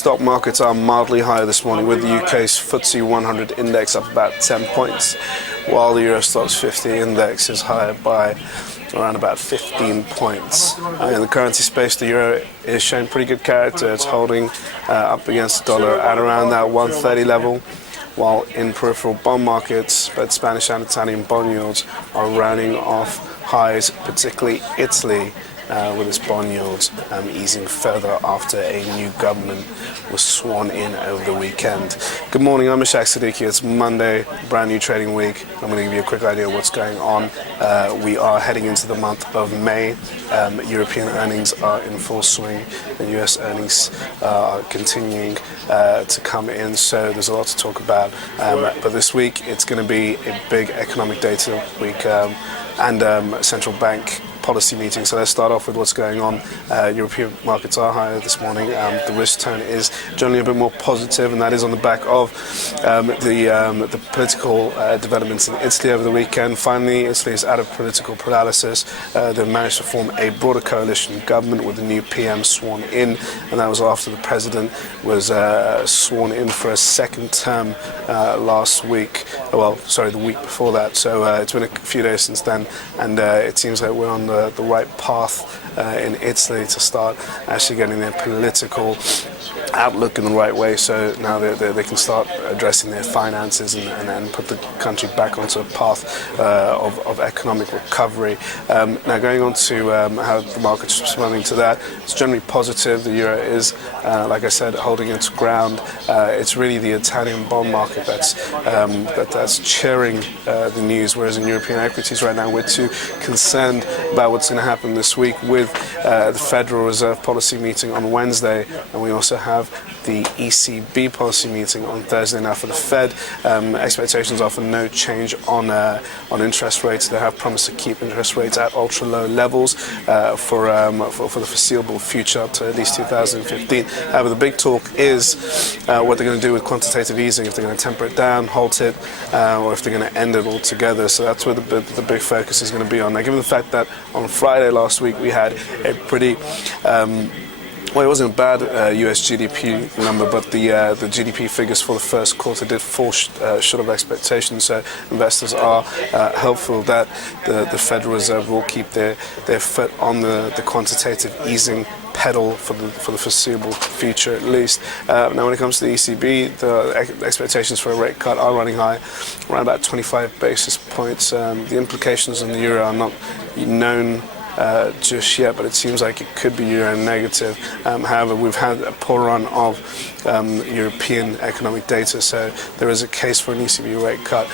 stock markets are mildly higher this morning, with the UK's FTSE 100 index up about 10 points, while the Euro Stoxx 50 index is higher by around about 15 points. In the currency space, the euro is showing pretty good character. It's holding up against the dollar at around that 130 level, while in peripheral bond markets, both Spanish and Italian bond yields are rounding off highs, particularly Italy, with its bond yields easing further after a new government was sworn in over the weekend. Good morning, I'm Ishaq Siddiqi. It's Monday, brand new trading week. I'm going to give you a quick idea of what's going on. We are heading into the month of May. European earnings are in full swing, and US earnings are continuing to come in, so there's a lot to talk about. But this week it's going to be a big economic data week and central bank policy meeting. So let's start off with what's going on. European markets are higher this morning. The risk tone is generally a bit more positive, and that is on the back of the political developments in Italy over the weekend. Finally, Italy is out of political paralysis. They've managed to form a broader coalition government with the new PM sworn in, and that was after the president was sworn in for a second term last week. Well, sorry, the week before that. So it's been a few days since then, and it seems like we're on the right path in Italy to start actually getting their political outlook in the right way, so now they can start addressing their finances and put the country back onto a path of economic recovery. Now going on to how the market's responding to that, it's generally positive. The euro is, like I said, holding its ground. It's really the Italian bond market that's cheering the news, whereas in European equities right now we're too concerned about what's going to happen this week with the Federal Reserve policy meeting on Wednesday, and we also have the ECB policy meeting on Thursday. Now for the Fed, expectations are for no change on interest rates. They have promised to keep interest rates at ultra low levels for the foreseeable future up to at least 2015. However, the big talk is what they're going to do with quantitative easing, if they're going to temper it down, halt it, or if they're going to end it altogether. So that's where the big focus is going to be on. Now, given the fact that on Friday last week we had a pretty well, it wasn't a bad US GDP number, but the GDP figures for the first quarter did fall short of expectations. So investors are hopeful that the Federal Reserve will keep their foot on the quantitative easing pedal for the foreseeable future, at least. Now, when it comes to the ECB, the expectations for a rate cut are running high, around about 25 basis points. The implications on the euro are not known just yet, but it seems like it could be euro negative. However, we've had a poor run of European economic data, so there is a case for an ECB rate cut,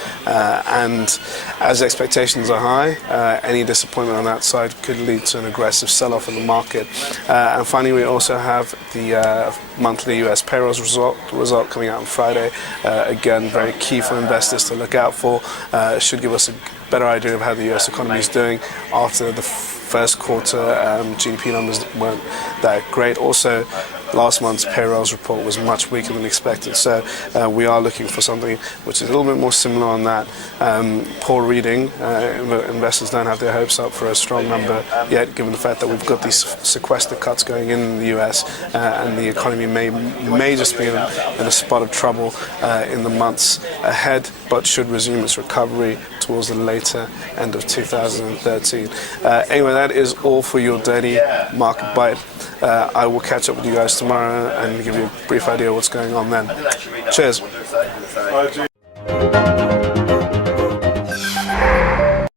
and as expectations are high, any disappointment on that side could lead to an aggressive sell-off in the market. And finally, we also have the monthly US payrolls result coming out on Friday. Again, very key for investors to look out for. Should give us a better idea of how the US economy is doing after the first quarter GDP numbers weren't that great. Also, last month's payrolls report was much weaker than expected, so we are looking for something which is a little bit more similar on that. Poor reading. Investors don't have their hopes up for a strong number yet, given the fact that we've got these sequester cuts going in the US, and the economy may just be in a spot of trouble in the months ahead, but should resume its recovery towards the later end of 2013. Anyway, that is all for your daily market bite. I will catch up with you guys tomorrow and give you a brief idea of what's going on then. Cheers.